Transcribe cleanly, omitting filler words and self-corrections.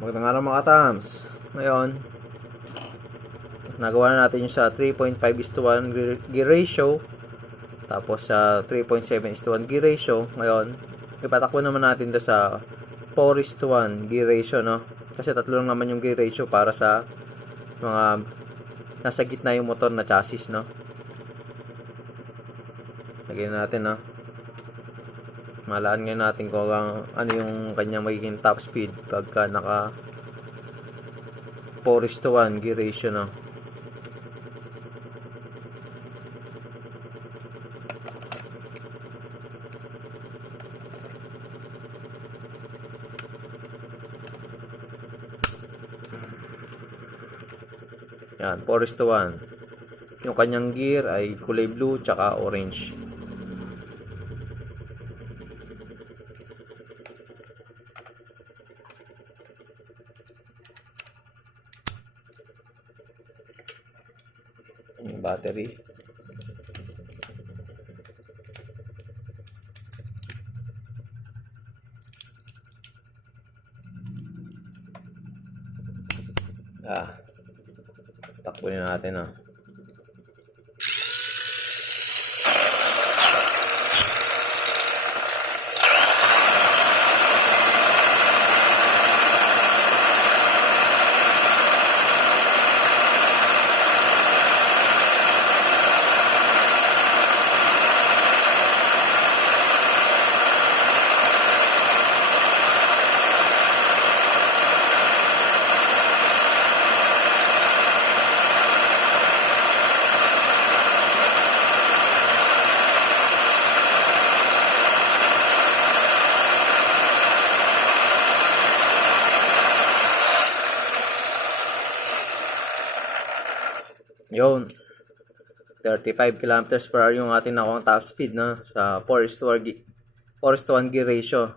Magandang araw mga katams. Ngayon, nagawa na natin yung sa 3.5:1 gear ratio. Tapos sa 3.7:1 gear ratio. Ngayon, ipatakbo naman natin doon sa 4:1 gear ratio, no? Kasi tatlo lang naman yung gear ratio para sa mga nasa gitna yung motor na chassis, no? Lagyan natin, no? Malaan ngayon natin kung ano yung kanyang magiging top speed pagka naka 4:1 gear ratio, no? Yan, 4:1. Yung kanyang gear ay kulay blue tsaka orange. Yung battery. Takbuhin natin, ah. Yun, 35 km/h yung ating nakuha top speed, no? Sa 4:1 gear ratio.